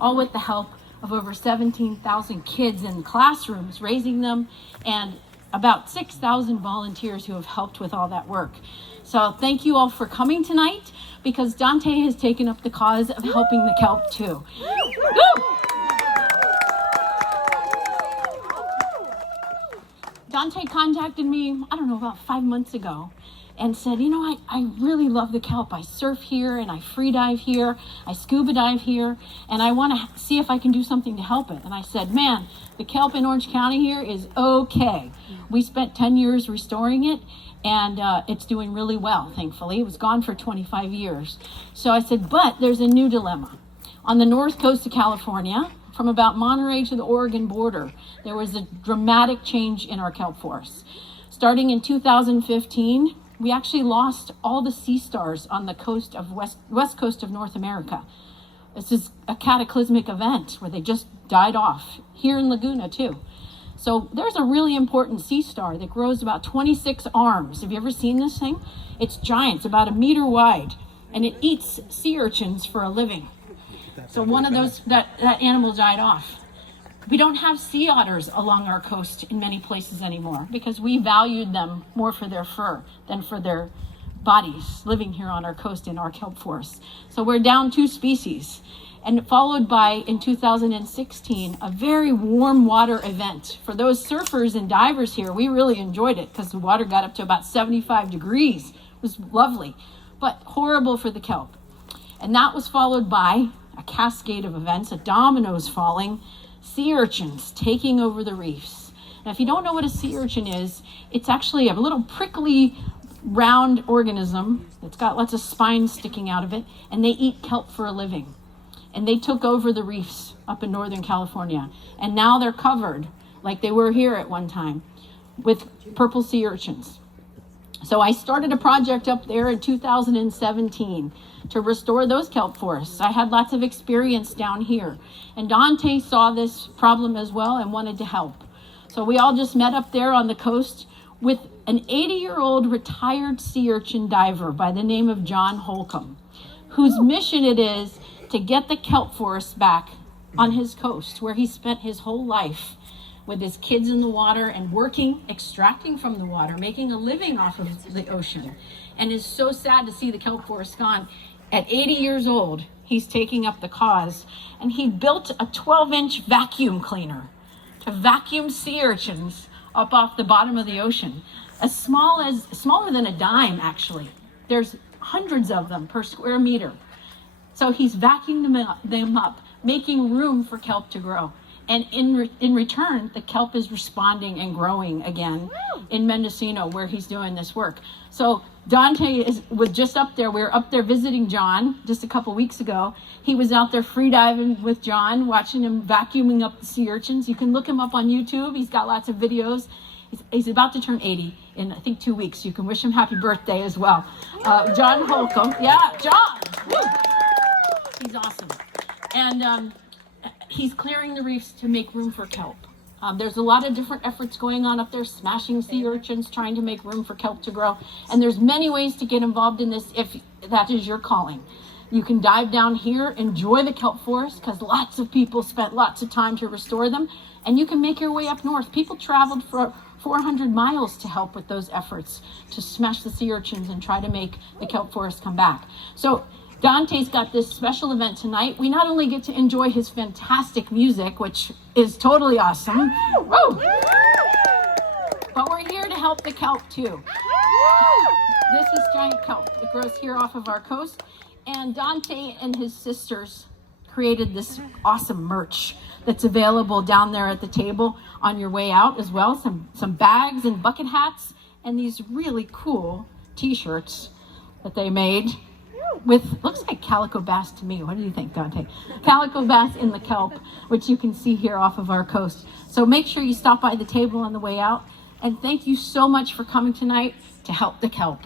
all with the help of over 17,000 kids in classrooms, raising them, and about 6,000 volunteers who have helped with all that work. So thank you all for coming tonight, because Dante has taken up the cause of helping the kelp too. Woo! Dante contacted me, I don't know, about 5 months ago, and said, you know, I really love the kelp. I surf here and I free dive here, I scuba dive here, and I want to see if I can do something to help it. And I said, man, the kelp in Orange County here is okay. We spent 10 years restoring it, and it's doing really well, thankfully. It was gone for 25 years. So I said, but there's a new dilemma. On the north coast of California, from about Monterey to the Oregon border, there was a dramatic change in our kelp forests. Starting in 2015, we actually lost all the sea stars on the coast of west coast of North America. This is a cataclysmic event where they just died off, here in Laguna too. So there's a really important sea star that grows about 26 arms. Have you ever seen this thing? It's giant, it's about 1 meter wide, and it eats sea urchins for a living. So one of those, that animal died off. We don't have sea otters along our coast in many places anymore, because we valued them more for their fur than for their bodies living here on our coast in our kelp forests. So we're down 2 species, and followed by, in 2016, a very warm water event. For those surfers and divers here, we really enjoyed it because the water got up to about 75 degrees. It was lovely, but horrible for the kelp. And that was followed by a cascade of events, dominoes falling, sea urchins taking over the reefs. Now, if you don't know what a sea urchin is, it's actually a little prickly, round organism that's got lots of spines sticking out of it, and they eat kelp for a living. And they took over the reefs up in Northern California, and now they're covered, like they were here at one time, with purple sea urchins. So I started a project up there in 2017 to restore those kelp forests. I had lots of experience down here, and Dante saw this problem as well and wanted to help. So we all just met up there on the coast with an 80-year-old retired sea urchin diver by the name of John Holcomb, whose mission it is to get the kelp forests back on his coast, where he spent his whole life with his kids in the water and working, extracting from the water, making a living off of the ocean. And is so sad to see the kelp forest gone. At 80 years old, he's taking up the cause, and he built a 12-inch vacuum cleaner to vacuum sea urchins up off the bottom of the ocean, smaller than a dime, actually. There's hundreds of them per square meter. So he's vacuuming them up, making room for kelp to grow. And in return, the kelp is responding and growing again in Mendocino, where he's doing this work. So Dante was just up there. We were up there visiting John just a couple weeks ago. He was out there free diving with John, watching him vacuuming up the sea urchins. You can look him up on YouTube. He's got lots of videos. He's about to turn 80 in, I think, 2 weeks. You can wish him happy birthday as well. John Holcomb. Yeah, John. Woo! He's awesome. And he's clearing the reefs to make room for kelp. There's a lot of different efforts going on up there, smashing sea urchins, trying to make room for kelp to grow. And there's many ways to get involved in this if that is your calling. You can dive down here, enjoy the kelp forest, because lots of people spent lots of time to restore them. And you can make your way up north. People traveled for 400 miles to help with those efforts to smash the sea urchins and try to make the kelp forest come back. So Dante's got this special event tonight. We not only get to enjoy his fantastic music, which is totally awesome, woo! But we're here to help the kelp too. This is giant kelp. It grows here off of our coast. And Dante and his sisters created this awesome merch that's available down there at the table on your way out as well. Some bags and bucket hats and these really cool t-shirts that they made with, looks like calico bass to me. What do you think, Dante? Calico bass in the kelp, which you can see here off of our coast. So make sure you stop by the table on the way out. And thank you so much for coming tonight to help the kelp.